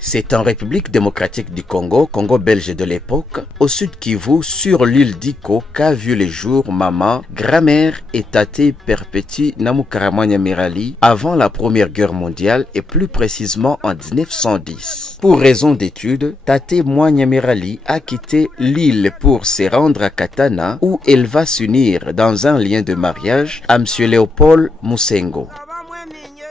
C'est en République démocratique du Congo, Congo belge de l'époque, au sud Kivu, sur l'île d'Iko, qu'a vu les jours maman, grand-mère et Tate Perpétue Namukarama Nyamirali avant la Première Guerre mondiale et plus précisément en 1910. Pour raison d'études, Tate Nyamirali a quitté l'île pour se rendre à Katana où elle va s'unir dans un lien de mariage à M. Léopold Musengo.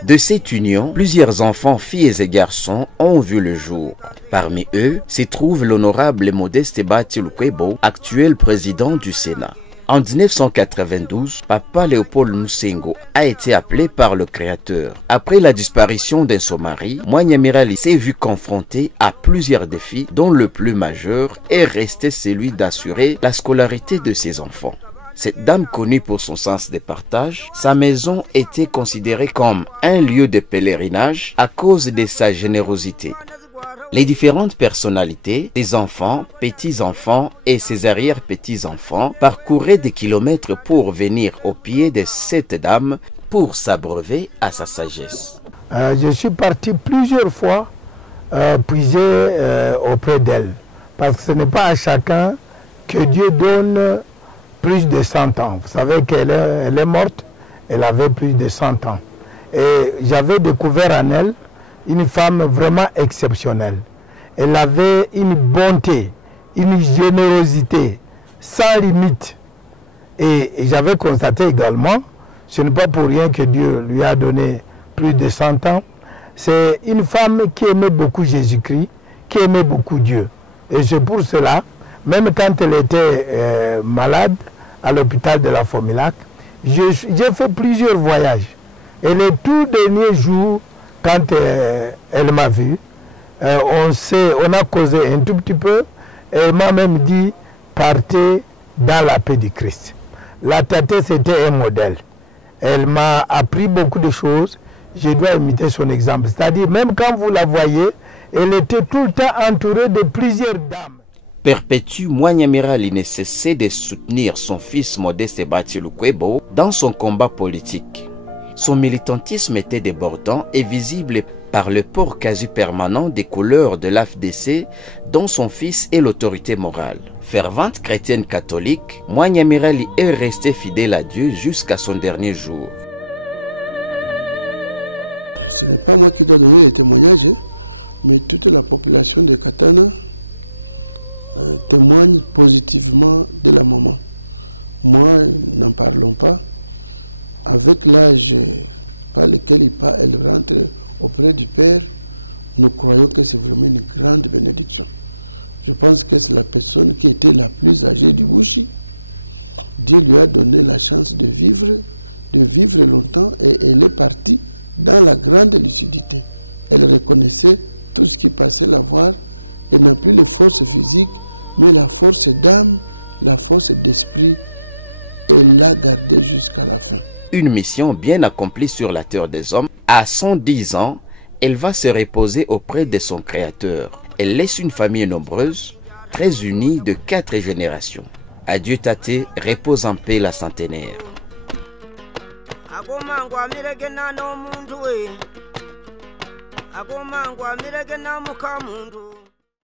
De cette union, plusieurs enfants, filles et garçons ont vu le jour. Parmi eux se trouve l'honorable Modeste Bahati Lukwebo, actuel président du Sénat. En 1992, Papa Léopold Musengo a été appelé par le Créateur. Après la disparition de son mari, Nyamirali s'est vu confronté à plusieurs défis dont le plus majeur est resté celui d'assurer la scolarité de ses enfants. Cette dame connue pour son sens des partages, sa maison était considérée comme un lieu de pèlerinage à cause de sa générosité. Les différentes personnalités, des enfants, petits-enfants et ses arrière-petits-enfants parcouraient des kilomètres pour venir au pied de cette dame pour s'abreuver à sa sagesse. Je suis parti plusieurs fois puiser auprès d'elle, parce que ce n'est pas à chacun que Dieu donne plus de 100 ans. Vous savez qu'elle est morte, elle avait plus de 100 ans. Et j'avais découvert en elle une femme vraiment exceptionnelle. Elle avait une bonté, une générosité sans limite. Et j'avais constaté également, ce n'est pas pour rien que Dieu lui a donné plus de 100 ans, c'est une femme qui aimait beaucoup Jésus-Christ, qui aimait beaucoup Dieu. Et c'est pour cela, même quand elle était malade à l'hôpital de la Fomilac, j'ai fait plusieurs voyages. Et les tout derniers jours, quand elle m'a vu, on a causé un tout petit peu, et elle m'a même dit, partez dans la paix du Christ. La Tate, c'était un modèle. Elle m'a appris beaucoup de choses, je dois imiter son exemple. C'est-à-dire, même quand vous la voyez, elle était tout le temps entourée de plusieurs dames. Perpétue Nyamirali ne cessait de soutenir son fils Modeste Bahati Lukwebo dans son combat politique. Son militantisme était débordant et visible par le port quasi permanent des couleurs de l'AFDC dont son fils est l'autorité morale. Fervente chrétienne catholique, Nyamirali est resté fidèle à Dieu jusqu'à son dernier jour. Ce n'est pas moi qui dois donner les témoignages, mais toute la population de Katana témoigne positivement de la maman. Moi, n'en parlons pas. Avec l'âge par lequel elle rentre auprès du Père, nous croyons que c'est vraiment une grande bénédiction. Je pense que c'est la personne qui était la plus âgée du Bushi. Dieu lui a donné la chance de vivre longtemps et elle est partie dans la grande lucidité. Elle reconnaissait tout ce qui passait la voir. Elle n'a plus les forces physiques, mais la force d'âme, la force d'esprit, elle l'a gardée jusqu'à la fin. Une mission bien accomplie sur la terre des hommes. À 110 ans, elle va se reposer auprès de son Créateur. Elle laisse une famille nombreuse, très unie de 4 générations. Adieu Tate, repose en paix la centenaire.